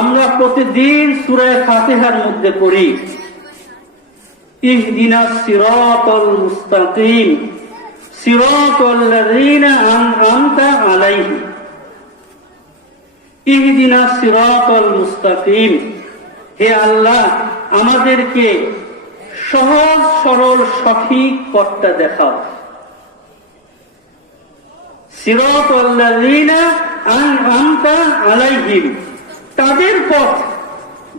আমরা প্রতিদিন সুরায় ফাতিহার মধ্যে পড়ি, ইহদিনা সিরাতাল মুস্তাকিম, সিরাতাল লাযীনা আন'আমতা আলাইহিম ইহদিনা সিরাতাল মুস্তাকিম। হে আল্লাহ, আমাদেরকে সহজ, সরল, সঠিক পথটা দেখাও। সিরাতাল লাযীনা আন'আমতা আলাইহিম। তাদের পথ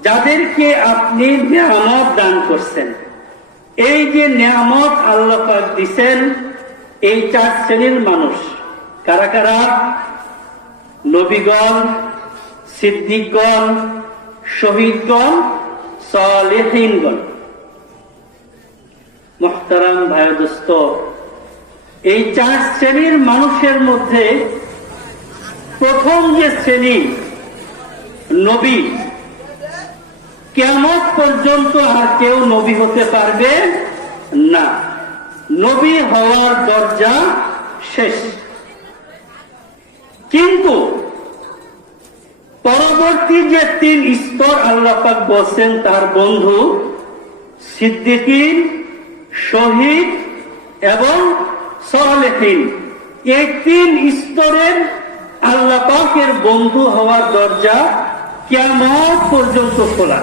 যাদেরকে আপনি নিয়ামত দান করছেন। এই যে নিয়ামত আল্লাহ দিছেন, এই চার শ্রেণির মানুষ, কারা কারা? নবীগণ, সিদ্দিকগণ, শহীদগণ, সালেহীনগণ। মোহতারাম ভাইদোস্ত এই চার শ্রেণির মানুষের মধ্যে প্রথম যে শ্রেণি নবী। কেমন পর্যন্ত আর কেউ নবী হতে পারবে না। নবী হওয়ার দরজা শেষ। কিন্তু পরবর্তী যে তিন স্তর আল্লাপাক বলছেন, তার বন্ধু সিদ্দিকিন, শহীদ এবং সলেহীন। এই তিন স্তরের আল্লাপাকের বন্ধু হওয়ার দরজা কেমন পর্যন্ত খোলা।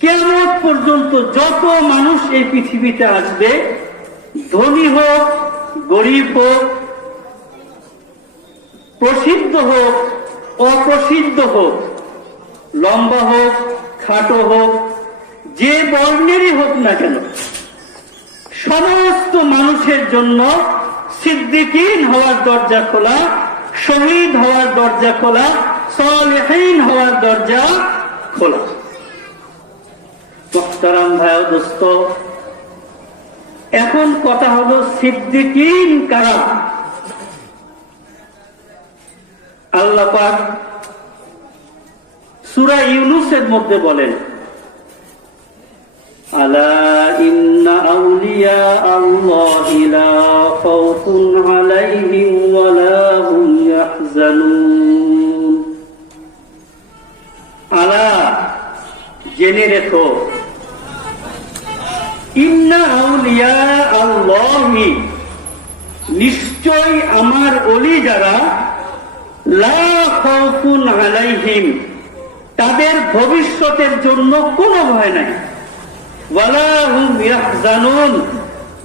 কেমন পর্যন্ত যত মানুষ এই পৃথিবীতে আসবে, ধনী হোক, গরিব হোক, প্রসিদ্ধ হোক, অপ্রসিদ্ধ হোক, লম্বা হোক, খাটো হোক, যে বর্ণেরই হোক না কেন, সমস্ত মানুষের জন্য সিদ্দিকিন হওয়ার দরজা খোলা, শহীদ হওয়ার দরজা খোলা সলেহীন হওয়ার দরজা খোলা। ভাই দোস্ত, এখন কথা হলো সিদ্দিকিন কারা? আল্লাহ পাক সুরা ইউনুসের মধ্যে বলেন, আলা ইন্না আউলিয়া আল্লাহি লা খাউফুন আলাইহিম হুম ইয়াহজানুন। আলা জেনে রেখো। ইন্না আউলিয়া আল্লাহি নিশ্চয় আমার অলি যারা লা খাউফুন আলাইহিম, তাদের ভবিষ্যতের জন্য কোনো ভয় নাই।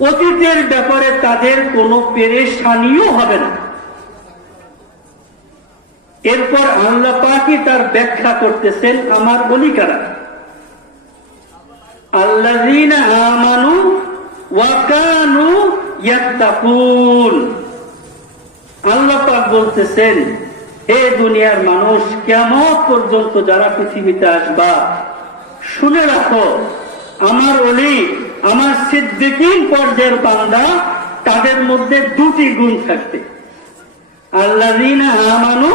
অতীতের ব্যাপারে তাদের কোনো পেরেশানিও হবে না। এরপর আল্লাহ পাকি তার ব্যাখ্যা করতেছেন আমার অলিকারা আল্লাযীনা আমানু ওয়া কানু ইয়াত্তাকুন। আল্লাহ পাক বলতেছেন, হে দুনিয়ার মানুষ কেমন পর্যন্ত যারা পৃথিবীতে আসবা, শুনে রাখো, আমার অলি আমার সিদ্দিকিন পর্যায়ের বান্দা, তাদের মধ্যে দুটি গুণ থাকবে। আল্লাহ আমানু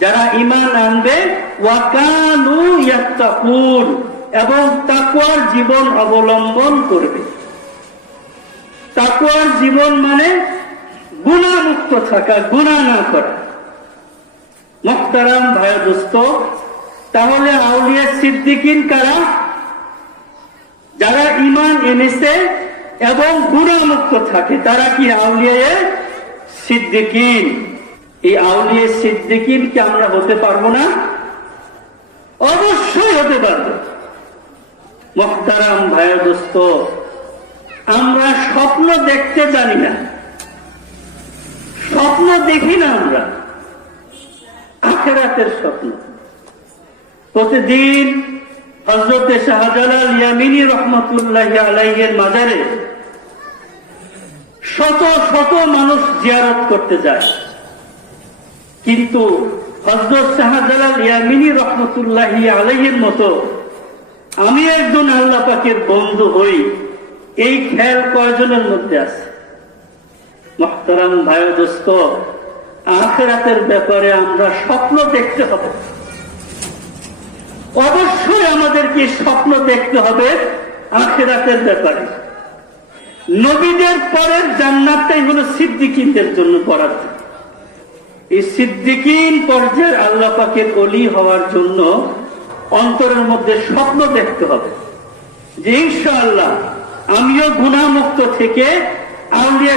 যারা ইমান আনবে, ওয়াকানু এবং তাকুয়ার জীবন অবলম্বন করবে। তাকুয়ার জীবন মানে গুণামুক্ত থাকা, গুণা না করা। মোখতারাম ভাই দোস্ত, তাহলে আউলিয়া সিদ্দিকিন কারা? যারা ইমান এনেছে এবং গুণামুক্ত থাকে, তারা কি আউলিয়া সিদ্দিকিন? এই আউলিয়া সিদ্দিকিন কি আমরা হতে পারব না? অবশ্যই হতে পারব। মোখতারাম ভাই দোস্ত, আমরা স্বপ্ন দেখতে জানি না। স্বপ্ন দেখি না আমরা। আখেরাতের স্বপ্ন। প্রতিদিন হজরতে শাহজালাল ইয়ামিনী রহমতুল্লাহ আলাইয়ের মাজারে শত শত মানুষ জিয়ারত করতে যায়। কিন্তু আলাইয়ের মতো, আমি একজন আল্লাহ পাকের বন্ধু হই, এই খেয়াল কয়জনের মধ্যে আছে? মহতারাম ভাই দোস্ত, আখেরাতের ব্যাপারে আমরা স্বপ্ন দেখতে হবে। অবশ্যই আমাদেরকে স্বপ্ন দেখতে হবে আখেরাতের ব্যাপারে। নবীদের পরের জান্নাতটাই হলো সিদ্দিকিনদের জন্য বরাদ্দ এই পর্যায়ের আল্লাহ পাকের অলি হওয়ার জন্য অন্তরের মধ্যে স্বপ্ন দেখতে হবে যে আমিও গুণামুক্ত থেকে আউলিয়া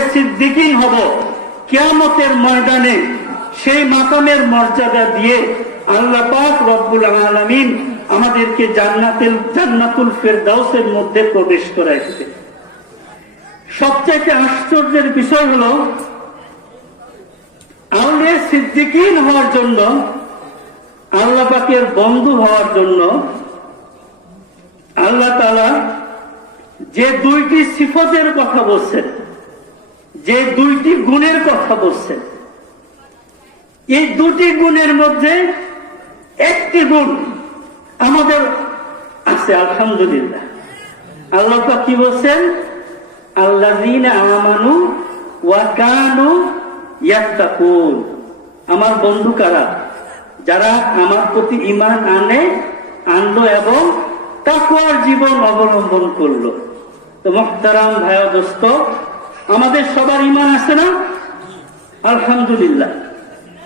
হব। কিয়ামতের ময়দানে সেই মাকামের মর্যাদা দিয়ে আল্লাহ পাক রব্বুল আলামিন আমাদেরকে জান্নাতুল জান্নাতুল ফেরদাউসের মধ্যে প্রবেশ করাই দিবে সবচাইতে আশ্চর্যের বিষয় হলো আউলিয়া সিদ্দিকিন হওয়ার জন্য, আল্লাহ পাকের বন্ধু হওয়ার জন্য আল্লাহ তালা যে দুইটি সিফতের কথা বলছেন, যে দুইটি গুণের কথা বলছেন, এই দুটি গুণের মধ্যে একটি গুণ আমাদের আছে, আলহামদুলিল্লাহ। আল্লাহ কি বলছেন? আল্লাহ আমানু ওয়াকানু আমার বন্ধু কারা? যারা আমার প্রতি ইমান আনে, আনলো এবং তাকওয়ার জীবন অবলম্বন করল। তো মোহতারাম ভাই দোস্ত, আমাদের সবার ইমান আছে না? আলহামদুলিল্লাহ।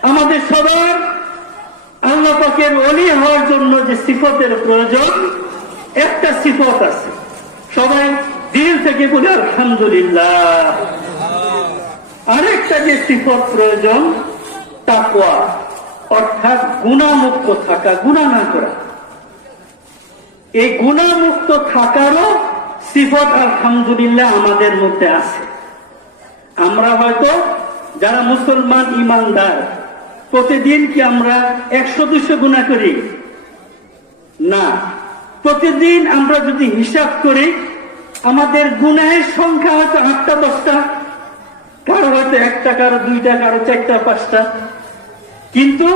আমাদের সবার আল্লাহ পাকের অলি হওয়ার জন্য যে সিফতের প্রয়োজন, একটা সিফত আছে। সবাই দিল থেকে বলে, আলহামদুলিল্লাহ। আরেকটা যে সিফত প্রয়োজন, তাকওয়া, অর্থাৎ গুণামুক্ত থাকা, গুণা না করা। এই গুণামুক্ত থাকারও সিফত আলহামদুলিল্লাহ আমাদের মধ্যে আছে। আমরা হয়তো যারা মুসলমান ইমানদার, প্রতিদিন কি আমরা একশো দুশো গুণা করি? না। প্রতিদিন আমরা যদি হিসাব করি, আমাদের গুনাহের সংখ্যা হয়তো আটটা, দশটা। কারও হয়তো একটা কারও দুইটা কারও চারটা, পাঁচটা। কিন্তু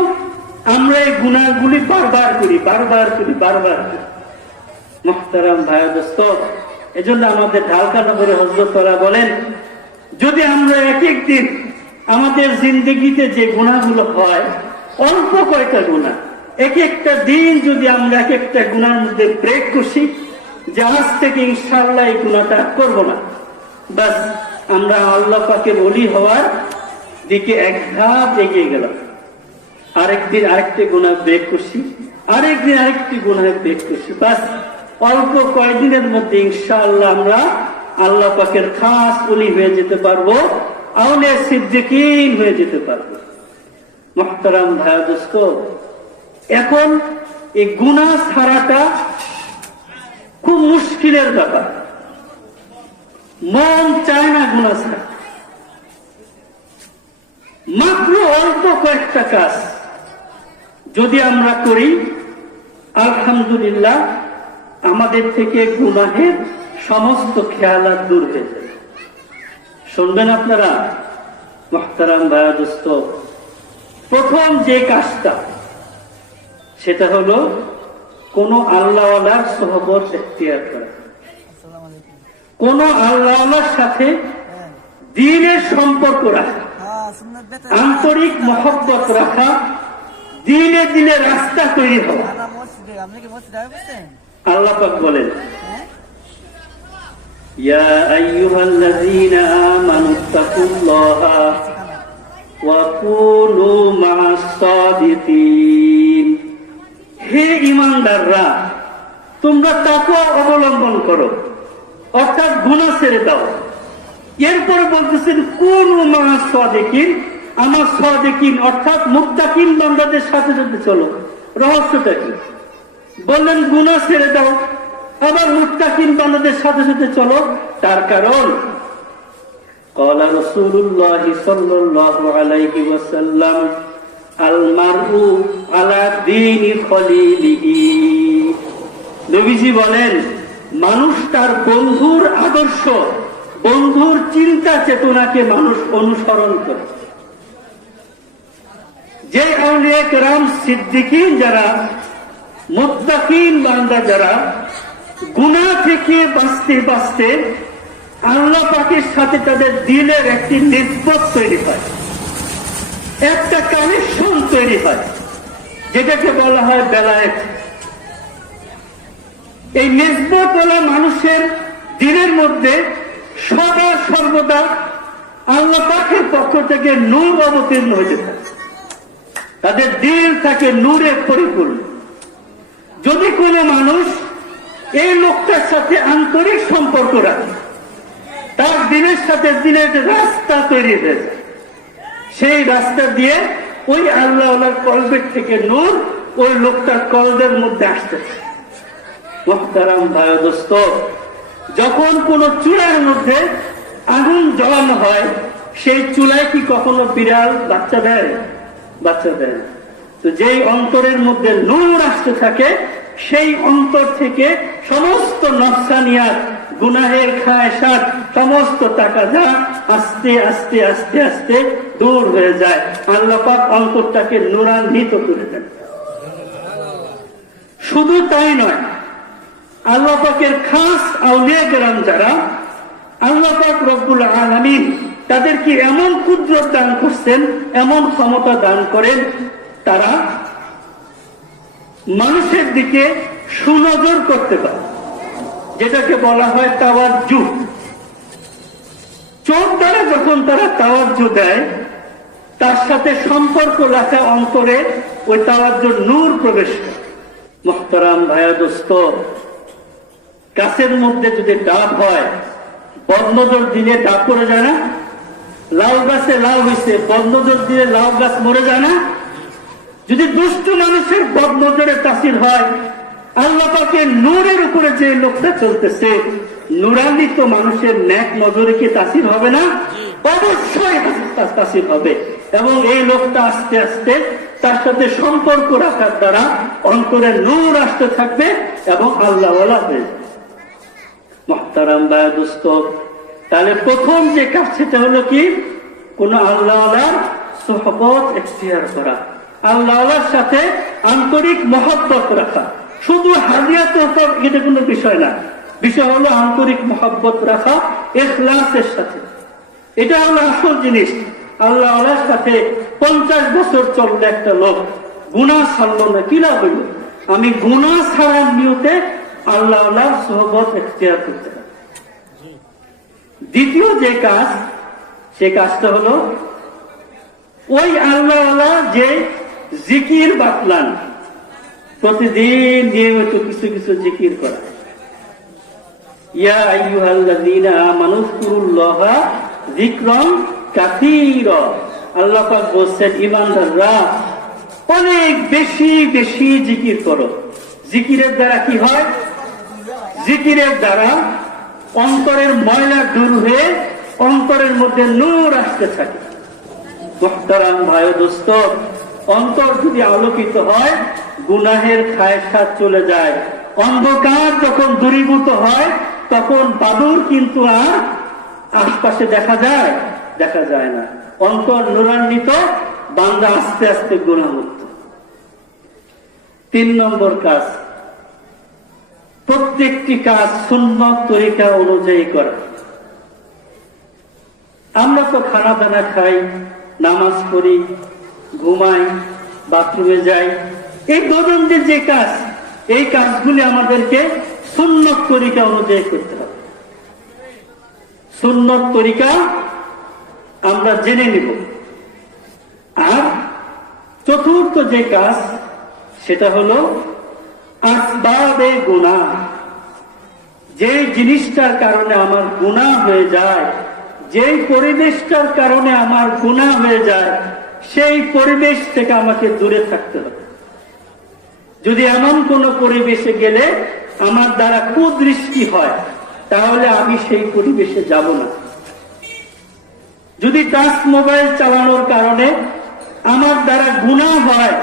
আমরা এই গুণাগুলি বারবার করি বারবার করি বারবার করি। মোহতারাম ভাই, দোস্ত, এজন্য আমাদের ঢালকা নগরে হজরতরা বলেন, যদি আমরা এক এক দিন আমাদের জিন্দগিতে যে গুণাগুলো হয়, অল্প কয়টা গুণা, এক একটা দিন যদি আমরা এক একটা গুণার মধ্যে ব্রেক করছি যে আজ থেকে ইনশাল্লাহ এই গুণাটা করব না। বাস আমরা আল্লাহ পাকে বলি হওয়ার দিকে এক ধাপ এগিয়ে গেলাম। আরেকদিন আরেকটি গুণা ব্রেক করছি, আরেকদিন আরেকটি গুণায় ব্রেক করছি। বাস অল্প কয়েকদিনের মধ্যে ইনশাআল্লাহ আমরা আল্লাহ পাকের খাস উনি হয়ে যেতে পারব আউলে সিদ্দিকিন হয়ে যেতে পারব। মোহতারাম ভাই দোস্ত, এখন এই গুণা ছাড়াটা খুব মুশকিলের ব্যাপার। মন চায় না গুণা ছাড়া মাত্র অল্প কয়েকটা কাজ যদি আমরা করি, আলহামদুলিল্লাহ আমাদের থেকে গুনাহের সমস্ত খেয়ালাত দূর হয়ে যাবে। শুনবেন আপনারা, মহতারাম ভায়া প্রথম যে কাজটা, সেটা হলো কোন আল্লাহওয়ালার সহবত এখতিয়ার করা। কোন আল্লাহওয়ালার সাথে হ্যাঁ দিনের সম্পর্ক রাখা হ্যাঁ সুন্নাত বেতা আন্তরিক মহব্বত রাখা দিনে দিনে রাস্তা তৈরি হওয়া আনা মসজিদে আপনি কি মসজিদে আসছেন আল্লাহ পাক বলেন হ্যাঁ يا أيها الذين آمنوا اتقوا الله সেখানে وكونوا مع الصادقين হে ইমানদাররা তোমরা তাকওয়া অবলম্বন করো অর্থাৎ গুনাহ ছেড়ে দাও এরপরে বলতেছেন কোন মা সাদেকিন আমার সাদেকিন অর্থাৎ মুত্তাকিন বান্দাদের সাথে সাথে চলো রহস্যটা কি বললেন গুনাহ ছেড়ে দাও আবার মুত্তাকিন বান্দাদের সাথে সাথে চলো তার কারণ قال رسول الله صلى الله عليه وسلم المرء على دين خليله নবীজি বলেন মানুষ তার বন্ধুর আদর্শ, বন্ধুর চিন্তা চেতনাকে মানুষ অনুসরণ করে। যে আউলিয়া কেরাম সিদ্দিকিন যারা, মুত্তাকিন বান্দা যারা, গুণা থেকে বাঁচতে বাঁচতে আল্লাহ পাকের সাথে তাদের দিলের একটি নিসবত তৈরি হয়। একটা কানেকশন তৈরি হয়, যেটাকে বলা হয় বেলায়েত। এই নিসবতওয়ালা মানুষের দিনের মধ্যে সদা সর্বদা আল্লাহ পাকের পক্ষ থেকে নূর অবতীর্ণ হয়ে থাকে তাদের দিল থাকে নূরে পরিপূর্ণ। যদি কোনো মানুষ এই লোকটার সাথে আন্তরিক সম্পর্ক রাখে, তার দিনের সাথে দিনের রাস্তা তৈরি হয়ে সেই রাস্তা দিয়ে ওই আল্লাহ কলবের থেকে নূর ওই লোকটার কলবের মধ্যে আসতেছে মোহতারাম ভাই দোস্ত যখন কোন চূড়ার মধ্যে আগুন জ্বালানো হয়, সেই চুলায় কি কখনো বিড়াল বাচ্চা দেয়? বাচ্চা দেয় তো যেই অন্তরের মধ্যে নূর আসতে থাকে, সেই অন্তর থেকে সমস্ত নকশানিয়াত গুনাহের খায় সাত সমস্ত টাকা যা আস্তে আস্তে আস্তে আস্তে দূর হয়ে যায় আল্লাপাক অন্তরটাকে নূরান্বিত করে দেন। শুধু তাই নয় আল্লাহ পাকের খাস আউলিয়া গ্রাম যারা, আল্লাহ পাক রব্বুল আলমিন তাদেরকে এমন কুদরত দান করছেন, এমন ক্ষমতা দান করেন, তারা মানুষের দিকে সুনজর করতে পারে। যেটাকে বলা হয় তাওয়ার যুগ চোখ দ্বারা যখন তারা তাওয়ার দেয়, তার সাথে সম্পর্ক রাখা অন্তরে ওই তাওয়ার নূর প্রবেশ করে। মোহতারাম ভাইয়া দোস্ত গাছের মধ্যে যদি ডাব হয় বদনজর দিলে ডাব পড়ে যায় না? লাউ গাছে লাউ হয়েছে বদনজর দিলে লাউ গাছ মরে যায় না? যদি দুষ্ট মানুষের বদনজরে তাসির হয়, আল্লাহ পাকে নূরের উপরে যে লোকটা চলতেছে, নুরান্বিত মানুষের ন্যাক নজরে কি তাসির হবে না? অবশ্যই তাসির হবে। এবং এই লোকটা আস্তে আস্তে তার সাথে সম্পর্ক রাখার দ্বারা অন্তরে নূর আসতে থাকবে এবং আল্লাহ হয়ে যাবে। মহতারাম বা দোস্ত। তাহলে প্রথম যে কাজ সেটা হলো কি? কোন আল্লাহ সোহবত এখতিয়ার করা। আল্লাহর সাথে আন্তরিক মহব্বত রাখা। শুধু হাদিয়াত এটা কোনো বিষয় না। বিষয় হলো আন্তরিক মহব্বত রাখা এখলাসের সাথে। এটা হলো আসল জিনিস। আল্লাহর সাথে পঞ্চাশ বছর চললে একটা লোক গুণা ছাড়লো না, কি লাভ হইল? আমি গুণা ছাড়ার নিয়তে আল্লাহ আল্লাহ এখতিয়ার করতে দ্বিতীয় যে কাজ, সে কাজটা হলো, ওই আল্লাহ যে জিকির বাতলান, প্রতিদিন নিয়মিত কিছু কিছু জিকির করা। ইয়া আল্লাহ পাক বলছেন ঈমানদাররা অনেক বেশি বেশি জিকির করো। জিকিরের দ্বারা কি হয়? জিকিরের দ্বারা অন্তরের ময়লা দূর হয়ে অন্তরের মধ্যে নূর আসতে থাকে। মোহতারাম ভাই দোস্ত, অন্তর যদি আলোকিত হয়, গুনাহের খায়সাত চলে যায়। অন্ধকার যখন দূরীভূত হয়, তখন বাদুর কিন্তু আর আশপাশে দেখা যায় দেখা যায় না। অন্তর নুরান্বিত, বান্দা আস্তে আস্তে গুণামুক্ত তিন নম্বর কাজ। প্রত্যেকটি কাজ সুন্নত তরিকা অনুযায়ী করা। আমরা তো খানা দানা খাই, নামাজ পড়ি, ঘুমাই, বাথরুমে যাই। এই দৈনন্দিন যে কাজ, এই কাজগুলি আমাদেরকে সুন্নত তরিকা অনুযায়ী করতে হবে। সুন্নত তরিকা আমরা জেনে নিব। আর চতুর্থ যে কাজ সেটা হলো আসবাবে গুণা যে জিনিসটার কারণে আমার গুণা হয়ে যায়, যেই পরিবেশটার কারণে আমার গুণা হয়ে যায়, সেই পরিবেশ থেকে আমাকে দূরে থাকতে হবে। যদি এমন কোন পরিবেশে গেলে আমার দ্বারা কুদৃষ্টি হয়, তাহলে আমি সেই পরিবেশে যাব না। যদি টাচ মোবাইল চালানোর কারণে আমার দ্বারা গুণা হয়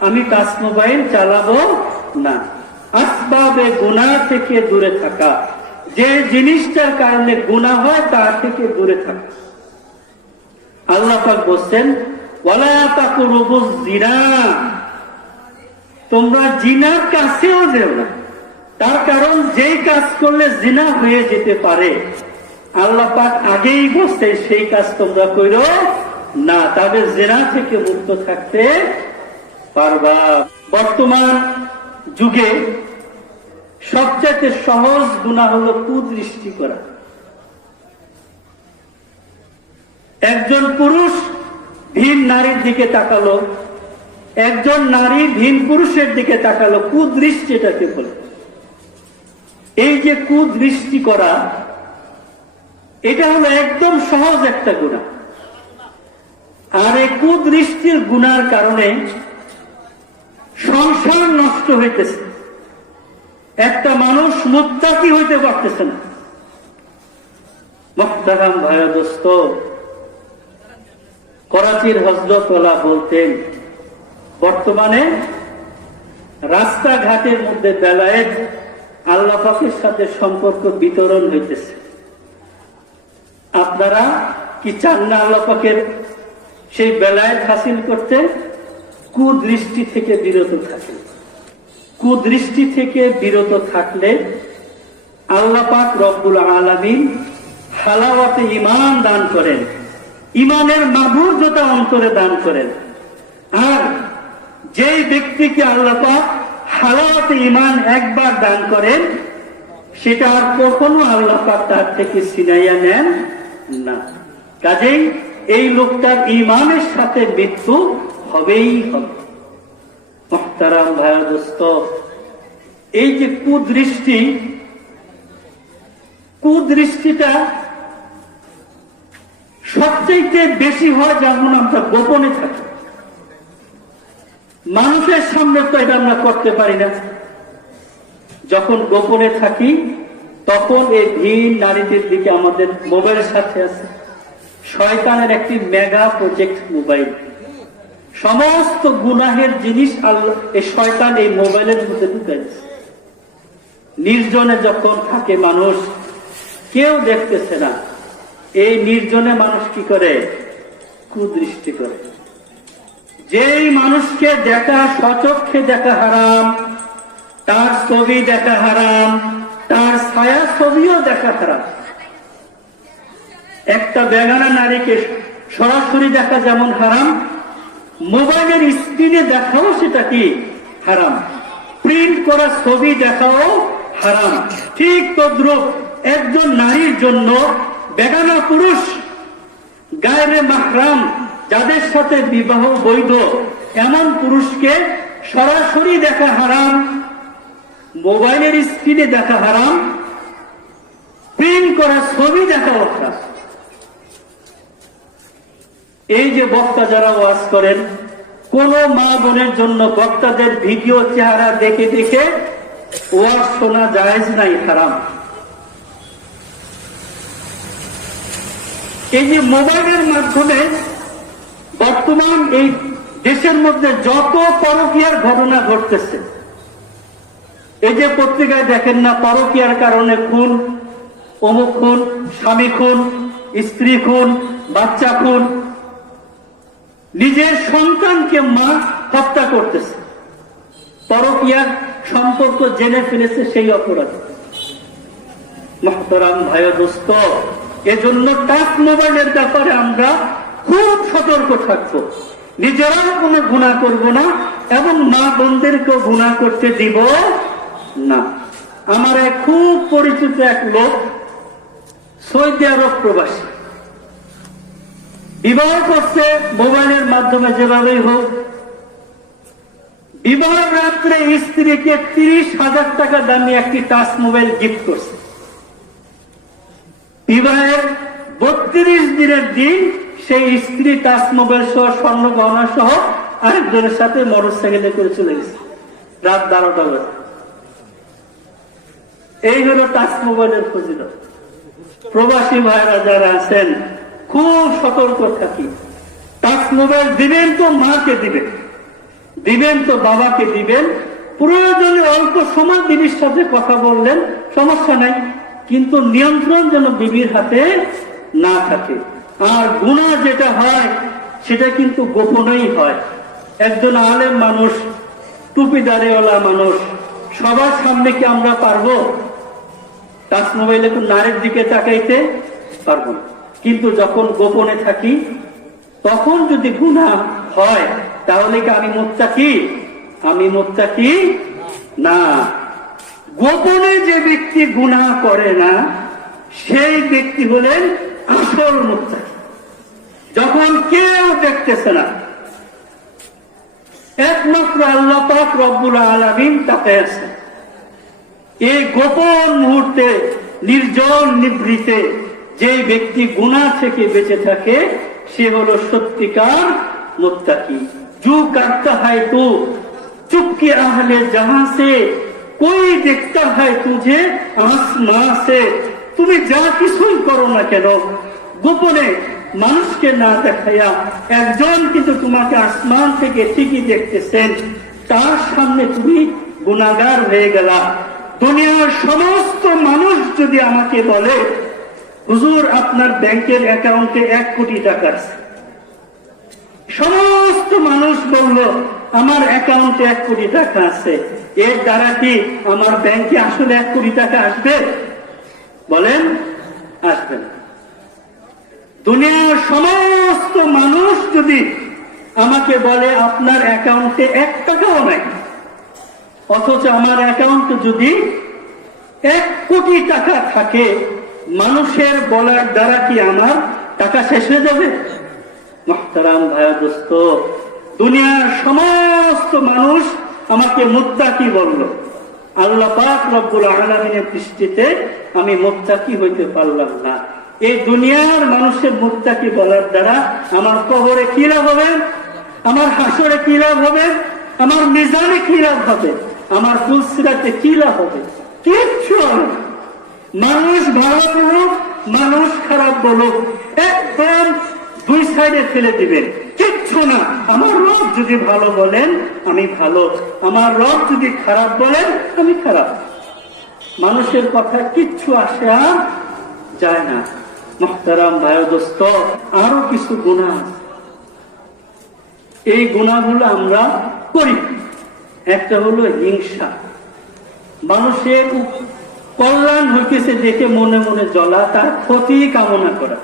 আমি টাচ মোবাইল চালাবো না। আসবাবে গুণা থেকে দূরে থাকা। যে জিনিসটার কারণে গুণা হয় তার থেকে দূরে থাকা। আল্লাহ পাক বলছেন তোমরা জিনার কাছেও যেও না। তার কারণ যেই কাজ করলে জিনা হয়ে যেতে পারে। আল্লাহ পাক আগেই বসতে সেই কাজ তোমরা করো না। তবে জেনা থেকে মুক্ত থাকতে পারবা। বর্তমান যুগে সবচাইতে সহজ গুণা হলো কুদৃষ্টি করা। একজন পুরুষ ভিন নারীর দিকে তাকালো, একজন নারী ভিন পুরুষের দিকে তাকালো, কুদৃষ্টি এটাকে বলে। এই যে কুদৃষ্টি করা, এটা হলো একদম সহজ একটা গুণা। আর এই কুদৃষ্টির গুণার কারণে সংসার নষ্ট হইতেছে। একটা মানুষ মুত্তাকি হইতে পারতেছে না। মোহতারাম ভাইয়া দোস্ত, করাচির হজরতওয়ালা বলতেন, বর্তমানে রাস্তাঘাটের মধ্যে বেলায়েত আল্লাহ পাকের সাথে সম্পর্ক বিতরণ হইতেছে। আপনারা কি চান না আল্লাহ পাকের সেই বেলায়েত হাসিল করতে? কুদৃষ্টি থেকে বিরত থাকেন কুদৃষ্টি থেকে বিরত থাকলে আল্লাহ পাক রব্বুল আলামিন হালাওয়াতে ইমান দান করেন। ইমানের মাধুর্যতা অন্তরে দান করেন। আর যেই ব্যক্তিকে আল্লাহ পাক হালাওয়াতে ইমান একবার দান করেন, সেটা আর কখনো আল্লাহ পাক তার থেকে সিনাইয়া নেন না। কাজেই এই লোকটার ইমানের সাথে মৃত্যু হবেই হবে। মহতারাম ভাইয়া দোস্ত, এই যে কুদৃষ্টি, কুদৃষ্টিটা সবচেয়ে বেশি হয় যেমন আমরা গোপনে থাকি। মানুষের সামনে তো এটা আমরা করতে পারি না। যখন গোপনে থাকি, তখন এই ভিন নারীদের দিকে আমাদের মোবাইলের সাথে আছে। শয়তানের একটি মেগা প্রজেক্ট মোবাইল। সমস্ত গুনাহের জিনিস আল্লাহ, এই শয়তান এই মোবাইলের মধ্যে ঢুকাই নির্জনে যখন থাকে মানুষ, কেউ দেখতেছে না। এই নির্জনে মানুষ কি করে? কুদৃষ্টি করে। যেই মানুষকে দেখা সচক্ষে দেখা হারাম, তার ছবি দেখা হারাম, তার ছায়া ছবিও দেখা হারাম। একটা বেগানা নারীকে সরাসরি দেখা যেমন হারাম মোবাইলের স্ক্রিনে দেখাও সেটা কি? হারাম। প্রিন্ট করা ছবি দেখাও হারাম। ঠিক তদ্রুপ একজন নারীর জন্য বেগানা পুরুষ, গায়ের মাহরাম যাদের সাথে বিবাহ বৈধ, এমন পুরুষকে সরাসরি দেখা হারাম, মোবাইলের স্ক্রিনে দেখা হারাম, প্রিন্ট করা ছবি দেখা হারাম। এই যে বক্তা যারা ওয়াজ করেন, কোন মা বোনের জন্য বক্তাদের ভিডিও চেহারা দেখে দেখে ওয়াজ শোনা জায়েজ নাই, হারাম। এই যে মোবাইলের মাধ্যমে বর্তমান এই দেশের মধ্যে যত পরকীয়ার ঘটনা ঘটতেছে, এই যে পত্রিকায় দেখেন না পরকীয়ার কারণে খুন, অমুক খুন, স্বামী খুন, স্ত্রী খুন, বাচ্চা খুন নিজের সন্তানকে মা হত্যা করতেছে। পরকীয়ার সম্পর্ক জেনে ফেলেছে সেই অপরাধ। মহতরাম ভাই দোস্ত, এজন্য টাচ মোবাইলের ব্যাপারে আমরা খুব সতর্ক থাকব। নিজেরাও কোনো গুণা করব না, এবং মা বোনদেরকেও গুণা করতে দিব না। আমার এক খুব পরিচিত এক লোক, সৌদি আরব প্রবাসী। বিবাহ করছে, মোবাইলের মাধ্যমে যেভাবেই হোক। বিবাহ রাত্রে স্ত্রীকে তিরিশ হাজার টাকা দামি একটি টাচ মোবাইল গিফট করছে। বিবাহের বত্রিশ দিনের দিন সেই স্ত্রী টাচ মোবাইল সহ, স্বর্ণ গহনা সহ আরেকজনের সাথে মোটর সাইকেলে করে চলে গেছে। রাত বারোটা বাজে এই হলো টাচ মোবাইলের ফজিল প্রবাসী ভাইরা যারা আছেন খুব সতর্ক থাকি। টাচ মোবাইল দিবেন তো মাকে দিবেন দিবেন তো বাবাকে দিবেন। প্রয়োজনে অল্প সময় বিবির সাথে কথা বললেন, সমস্যা নাই, কিন্তু নিয়ন্ত্রণ যেন বিবির হাতে না থাকে। আর গুণা যেটা হয়, সেটা কিন্তু গোপনেই হয়। একজন আলেম মানুষ টুপিদারেওয়ালা মানুষ, সবার সামনে কি আমরা পারব? টাচ মোবাইলে নারীর দিকে তাকাইতে পারব না। কিন্তু যখন গোপনে থাকি, তখন যদি গুণা হয়, তাহলে কি আমি মোত্তাকি? আমি মোত্তাকি না। গোপনে যে ব্যক্তি গুণা করে না, সেই ব্যক্তি হলেন আসল মোত্তাকি। যখন কেউ দেখতেছে না, একমাত্র আল্লাহ পাক রব্বুল আলামিন তাতে আছে। এই গোপন মুহূর্তে, নির্জন নিভৃতে যে ব্যক্তি গুণা থেকে বেঁচে থাকে, সে হলো সত্যিকার মোত্তাকি। জু কাটতা হয় তো, চুপকে আহলে যাহা সে কই দেখতা হয় তুঝে আসমা সে তুমি যা কিছুই করো না কেন? গোপনে মানুষকে না দেখাইয়া একজন কিন্তু তোমাকে আসমান থেকে ঠিকই দেখতেছেন। তার সামনে তুমি গুণাগার হয়ে গেলা। দুনিয়ার সমস্ত মানুষ যদি আমাকে বলে হুজুর, আপনার ব্যাংকের অ্যাকাউন্টে এক কোটি টাকা আছে। সমস্ত মানুষ বলল, আমার অ্যাকাউন্টে এক কোটি টাকা আছে। এর দ্বারা কি আমার ব্যাংকে আসলে এক কোটি টাকা আসবে? বলেন, আসবে না। দুনিয়ার সমস্ত মানুষ যদি আমাকে বলে, আপনার অ্যাকাউন্টে এক টাকাও নাই, অথচ আমার অ্যাকাউন্টে যদি এক কোটি টাকা থাকে মানুষের বলার দ্বারা কি আমার টাকা শেষ হয়ে যাবে? মহতারাম ভাই দোস্ত, দুনিয়ার সমস্ত মানুষ আমাকে মুত্তাকি বলল। আল্লাহ পাক রব্বুল দৃষ্টিতে আমি হইতে পারলাম না। এই দুনিয়ার মানুষের মুত্তাকি বলার দ্বারা আমার কবরে কি লাভ হবে? আমার হাসরে কি লাভ হবে? আমার মিজানে কি লাভ হবে? আমার ফুলসিরাতে কি লাভ হবে? কিচ্ছু হবে। মানুষ ভালো বলুক, মানুষ খারাপ বলুক, একদম দুই সাইডে ফেলে দিবেন। কিচ্ছু না। আমার রব যদি ভালো বলেন, আমি ভালো। আমার রব যদি খারাপ বলেন, আমি খারাপ। মানুষের কথা কিচ্ছু আসে আর যায় না। মোহতারাম ভাই দোস্ত, আরও কিছু গুণা এই গুণাগুলো আমরা করি। একটা হলো হিংসা। মানুষের কল্যাণ হইতেছে দেখে মনে মনে জ্বলা তার ক্ষতি কামনা করা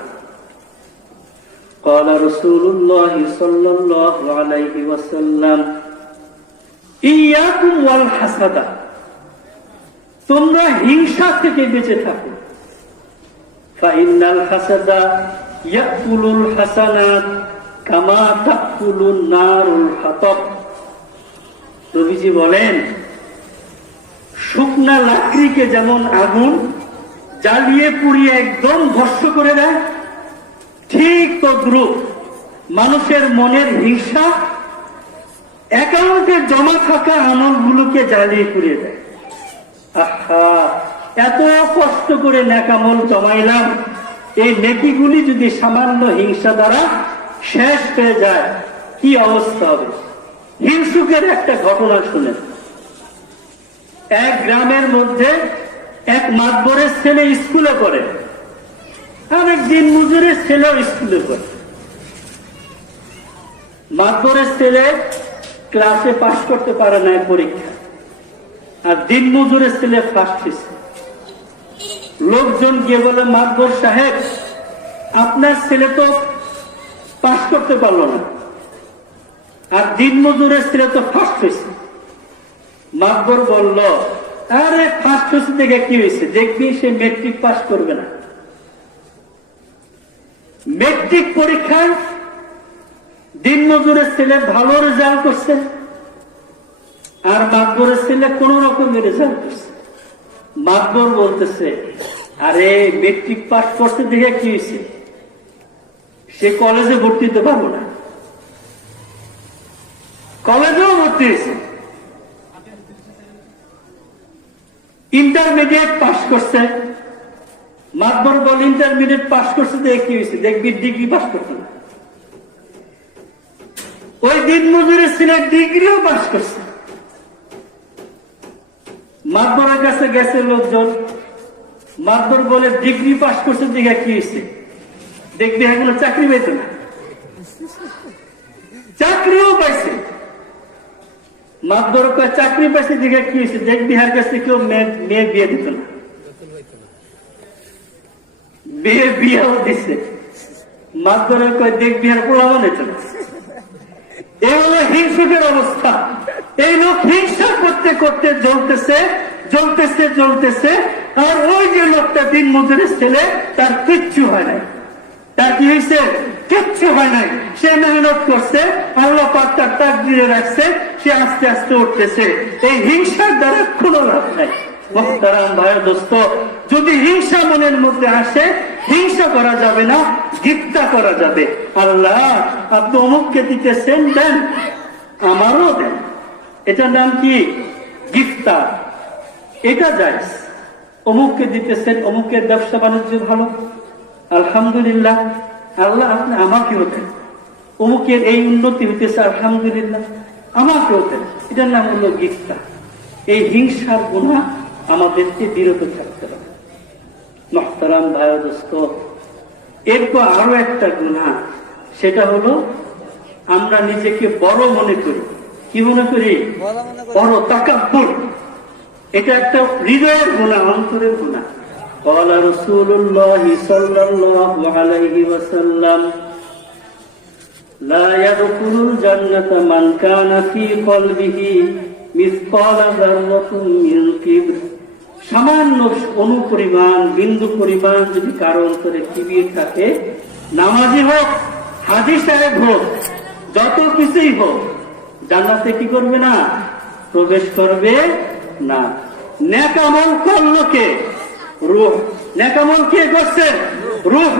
قال رسول الله صلى الله عليه وسلم إياكم والحسد তোমরা হিংসা থেকে বেঁচে থাকো فإن الحسد يأكل الحسنات كما تأكل النار الحطب নবীজি বলেন শুকনা লাকড়িকে যেমন আগুন জ্বালিয়ে পুড়িয়ে একদম ভস্য করে দেয়, ঠিক তদ্রুপ মানুষের মনের হিংসা অ্যাকাউন্টে জমা থাকা আমলগুলোকে জ্বালিয়ে পুড়িয়ে দেয়। আহা, এত কষ্ট করে ন্যাকামল জমাইলাম, এই নেকিগুলি যদি সামান্য হিংসা দ্বারা শেষ হয়ে যায়, কি অবস্থা হবে? হিংসুকের একটা ঘটনা শুনেন এক গ্রামের মধ্যে এক মাতবরের ছেলে স্কুলে পড়ে। অনেক দিন মজুরের ছেলেও স্কুলে পড়ে। মাতবরের ছেলে ক্লাসে পাশ করতে পারে না পরীক্ষা। আর দিন মজুরের ছেলে ফার্স্ট হয়েছে লোকজন গিয়ে বলে, মাতবর সাহেব, আপনার ছেলে তো পাশ করতে পারল না। আর দিন মজুরের ছেলে তো ফার্স্ট হয়েছে মাতবর বলল, আরে ফার্স্ট হয়েছে দেখে কি হয়েছে? দেখবি সে মেট্রিক পাস করবে না। মেট্রিক পরীক্ষায় দিন মজুরের ছেলে ভালো রেজাল্ট করছে, আর মাতবরের ছেলে কোন রকমের রেজাল্ট করছে। মাতবর বলতেছে, আরে মেট্রিক পাস করছে দেখে কি হয়েছে? সে কলেজে ভর্তি হতে পারব না। কলেজেও ভর্তি হয়েছে। ইন্টারমিডিয়েট পাস করছে। মাতবর বল ইন্টারমিডিয়েট পাস করছে, দেখে কি হয়েছে। দেখবি ডিগ্রি পাস করছে। ওই দিন মজুরের ছেলে ডিগ্রিও পাস করছে। মাতবরের কাছে গেছে লোকজন। মাতবর বলে ডিগ্রি পাস করছে, দেখে কি হয়েছে। দেখবি এখনও চাকরি পাইতো না। চাকরিও পাইছে। কয় চাকরি পাইছে দেখে কি হয়েছে? দেখবি হার কাছে কেউ মেয়ে বিয়ে দিত না। বিয়ে বিয়েও দিছে। মাতবরের কয় দেখবি বিহার পোলাও না এই হলো হিংসুকের অবস্থা। এই লোক হিংসা করতে করতে জ্বলতেছে জ্বলতেছে জ্বলতেছে, আর ওই যে লোকটা দিন মজুরের ছেলে, তার কিচ্ছু হয় না তার কি হয়েছে কিচ্ছু হয় নাই। সে মেহনত করছে, আল্লাহ পাক তার তাক দিয়ে রাখছে, সে আস্তে আস্তে উঠতেছে। এই হিংসার দ্বারা কোনো লাভ নাই। যদি হিংসা মনের মধ্যে আসে, হিংসা করা যাবে না গিফতা করা যাবে। আল্লাহ, আপনি অমুককে দিতেছেন, দেন। আমারও দেন। এটার নাম কি? গিফতা এটা যায় অমুককে দিতেছেন, অমুকের ব্যবসা বাণিজ্য ভালো। আলহামদুলিল্লাহ আল্লাহ আপনি আমাকেও দেন অমুকের এই উন্নতি হইতেছে আলহামদুলিল্লাহ আমাকেও দেন এটার নাম হলো গিফতা এই হিংসার গুণা আমাদেরকে বিরত থাকতে হবে। মহতারাম এরপর আরও একটা গুণা সেটা হলো আমরা নিজেকে বড় মনে করি। কি মনে মনে করি। বড় তাকাব্বুর। এটা একটা হৃদয়ের গুণা অন্তরের গুণা قال رسول الله صلى الله عليه وسلم لا يدخل الجنة من كان في قلبه مثقال ذرة من كبر সামান্য অনুপরিমাণ বিন্দু পরিমাণ যদি কারো অন্তরে কিবির থাকে নামাজি হোক হাজি সাহেব হোক যত কিছুই হোক জান্নাতে কি করবে না প্রবেশ করবে না নেকামল করলো কে রুহ। নেকামল কে করছে? রুহ।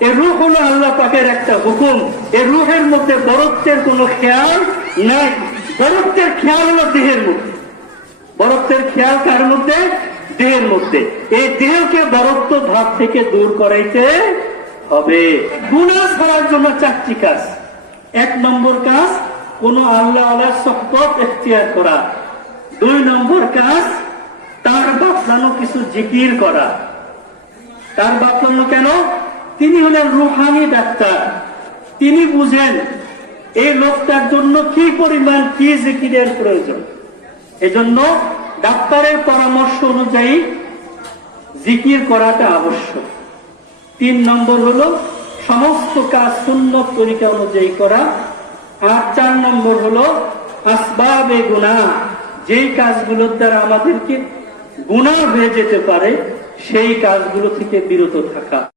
এ রুহ হলো আল্লাহ পাকের একটা হুকুম। এ রুহের মধ্যে বরত্বের কোনো খেয়াল নাই। বরত্বের খেয়াল হলো দেহের মধ্যে। বরত্বের খেয়াল কার মধ্যে? দেহের মধ্যে। এই দেহকে বরত্ব ভাব থেকে দূর করাইতে হবে। গুণা ছাড়ার জন্য চারটি কাজ। এক নম্বর কাজ, কোন আল্লাহ আল্লাহ সহবত এখতিয়ার করা। দুই নম্বর কাজ তার বাপলানো কিছু জিকির করা। তার বাপলানো কেন? তিনি হলেন রুহানি ডাক্তার। তিনি বুঝেন, এই লোকটার জন্য কি পরিমাণ, কি জিকিরের প্রয়োজন। এজন্য ডাক্তারের পরামর্শ অনুযায়ী জিকির করাটা আবশ্যক। তিন নম্বর হলো, সমস্ত কাজ শূন্য তরিকা অনুযায়ী করা। আর চার নম্বর হলো, আসবাবে গুণা যেই কাজগুলোর দ্বারা আমাদেরকে গুণা হয়ে যেতে পারে সেই কাজগুলো থেকে বিরত থাকা।